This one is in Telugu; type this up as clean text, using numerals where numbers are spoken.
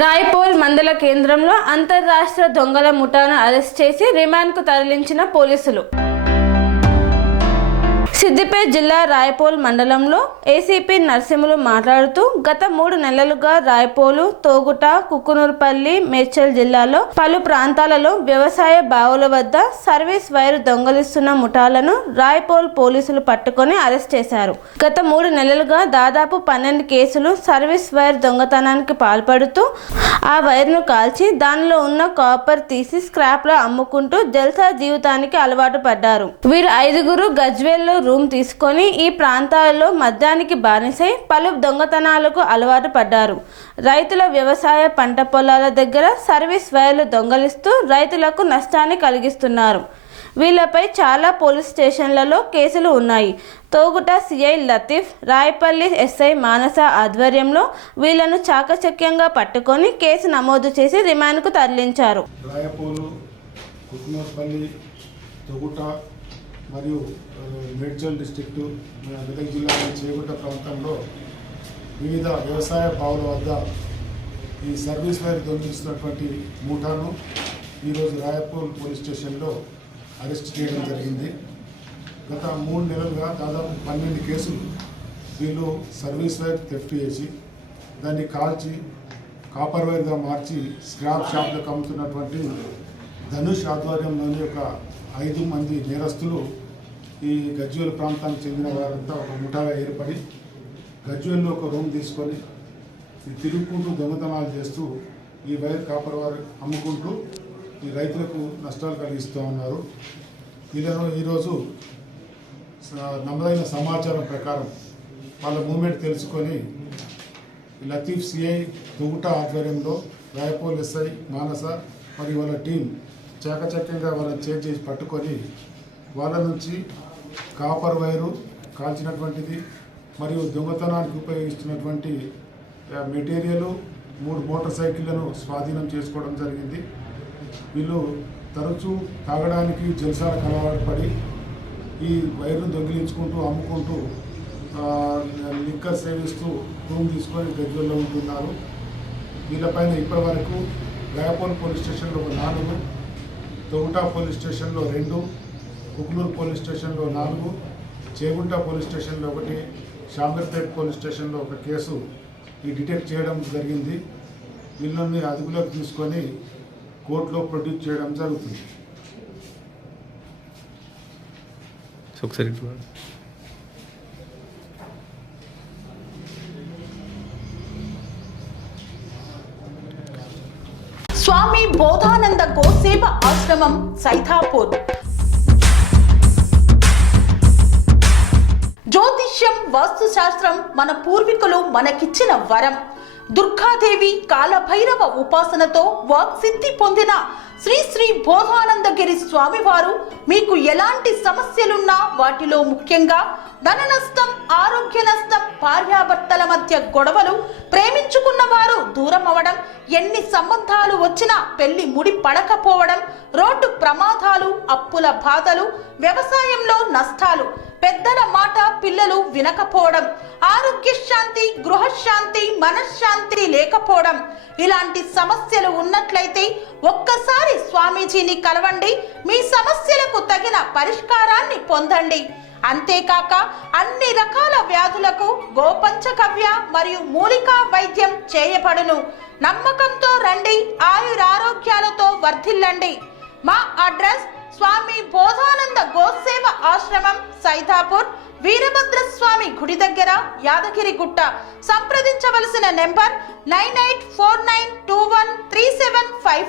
రాయపోల్ మండల కేంద్రంలో అంతర్రాష్ట్ర దొంగల ముఠాను అరెస్ట్ చేసి రిమాండ్కు తరలించిన పోలీసులు. సిద్దిపేట జిల్లా రాయపోల్ మండలంలో ఏసీపీ నరసింహులు మాట్లాడుతూ గత 3 నెలలుగా రాయపోలు, తోగుట, కుకునూర్పల్లి, మేడ్చల్ జిల్లాలో పలు ప్రాంతాలలో వ్యవసాయ బావుల వద్ద సర్వీస్ వైర్ దొంగలిస్తున్న ముఠాలను రాయపోల్ పోలీసులు పట్టుకొని అరెస్ట్ చేశారు. గత 3 నెలలుగా దాదాపు 12 కేసులు సర్వీస్ వైర్ దొంగతనానికి పాల్పడుతూ ఆ వైర్ను కాల్చి దానిలో ఉన్న కాపర్ తీసి స్క్రాప్ లో అమ్ముకుంటూ జల్సా జీవితానికి అలవాటు పడ్డారు. వీరు 5గురు గజ్వేల్లో రూమ్ తీసుకొని ఈ ప్రాంతాలలో మద్యానికి బానిసై పలు దొంగతనాలకు అలవాటు పడ్డారు. రైతుల వ్యవసాయ పంట పొలాల దగ్గర సర్వీస్ వైర్లు దొంగలిస్తూ రైతులకు నష్టాన్ని కలిగిస్తున్నారు. వీళ్ళపై చాలా పోలీస్ స్టేషన్లలో కేసులు ఉన్నాయి. తోగుట సిఐ లతీఫ్, రాయపల్లి ఎస్ఐ మానస ఆధ్వర్యంలో వీళ్లను చాకచక్యంగా పట్టుకొని కేసు నమోదు చేసి రిమాండ్కు తరలించారు. మరియు మేడ్చల్ డిస్ట్రిక్టు మెదక్ జిల్లా చేగుంట ప్రాంతంలో వివిధ వ్యవసాయ బావుల వద్ద ఈ సర్వీస్ వైర్ దొంగిలిస్తున్నటువంటి ముఠాను ఈరోజు రాయపూర్ పోలీస్ స్టేషన్లో అరెస్ట్ చేయడం జరిగింది. గత 3 నెలలుగా దాదాపు 12 కేసులు వీళ్ళు సర్వీస్ వైర్ థెఫ్ట్ చేసి దాన్ని కాల్చి కాపర్ వైర్గా మార్చి స్క్రాప్ షాప్లకు అమ్ముతున్నటువంటి ధనుష్ ఆధ్వర్యంలోని ఒక 5 మంది నేరస్తులు ఈ గజ్వేల్ ప్రాంతానికి చెందిన వారంతా ఒక ముఠాగా ఏర్పడి గజ్వేల్లో ఒక రూమ్ తీసుకొని తిరుగుకుంటూ దొంగతనాలు చేస్తూ ఈ వైర్ కాపర్ వైర్ అమ్ముకుంటూ ఈ రైతులకు నష్టాలు కలిగిస్తూ ఉన్నారు. వీళ్ళను ఈరోజు నమ్మదైన సమాచారం ప్రకారం వాళ్ళ మూమెంట్ తెలుసుకొని లతీఫ్ సిఐ తొగుట ఆధ్వర్యంలో రాయపోల్ ఎస్ఐ మానస మరియు వాళ్ళ టీం చాకచక్యంగా వాళ్ళని చేసి పట్టుకొని వాళ్ళ నుంచి కాపర్ వైరు కాల్చినటువంటిది మరియు దొంగతనానికి ఉపయోగిస్తున్నటువంటి మెటీరియల్ 3 మోటార్ సైకిళ్లను స్వాధీనం చేసుకోవడం జరిగింది. వీళ్ళు తరచూ తాగడానికి జల్సాలకు అలవాటు పడి ఈ వైర్ను దొంగిలించుకుంటూ అమ్ముకుంటూ లిక్కర్ సేవిస్తూ రూమ్ తీసుకొని గజ్వేల్లో ఉంటున్నారు. వీళ్ళపైన ఇప్పటి వరకు రాయపోల్ పోలీస్ స్టేషన్లో ఒక 4, తొగుట పోలీస్ స్టేషన్లో 2, కుకునూర్ పోలీస్ స్టేషన్లో 4, చేగుంట పోలీస్ స్టేషన్లో 1, షాంబర్పేట్ పోలీస్ స్టేషన్లో ఒక కేసు డిటెక్ట్ చేయడం జరిగింది. వీళ్ళని అదుపులోకి తీసుకొని కోర్టులో ప్రొడ్యూస్ చేయడం జరుగుతుంది. స్వామి బోధానంద గోసేవ ఆశ్రమం సైథాపూర్. జ్యోతిష్యం, వాస్తుశాస్త్రం మన పూర్వీకులు మనకిచ్చిన వరం. దుర్గాదేవి, కాలభైరవ ఉపాసనతో వాక్సిద్ధి పొందిన శ్రీ శ్రీ బోధానందగిరి స్వామివారు మీకు ఎలాంటి సమస్యలున్నా, వాటిలో ముఖ్యంగా ధన నష్టం, ఆరోగ్య నష్టం, భార్యాభర్తల మధ్య గొడవలు, ప్రేమించుకున్న వారు దూరం అవడం, ఎన్ని సంబంధాలు వచ్చినా పెళ్లి ముడి పడకపోవడం, రోడ్డు ప్రమాదాలు, అప్పుల బాధలు, వ్యవసాయంలో నష్టాలు, పెద్దల మాట పిల్లలు వినకపోవడం, ఆరోగ్య శాంతి, గృహశాంతి, మనశ్శాంతి లేకపోవడం, ఇలాంటి సమస్యలు ఉన్నట్లయితే ఒక్కసారి స్వామీజీని కలవండి. మీ సమస్యలకు తగిన పరిష్కారాన్ని పొందండి. అంతేకాక అన్ని రకాల వ్యాధులకు గోపంచగవ్య మరియు మూలికా వైద్యం చేయబడును. నమ్మకంతో రండి, ఆయురారోగ్యాలతో వర్ధిల్లండి. మా అడ్రస్ స్వామి బోధానంద గోసేవ ఆశ్రమం, సైథాపూర్, వీరభద్రస్వామి గుడి దగ్గర, యాదగిరిగుట్ట. సంప్రదించవలసిన నెంబర్ 9849213754.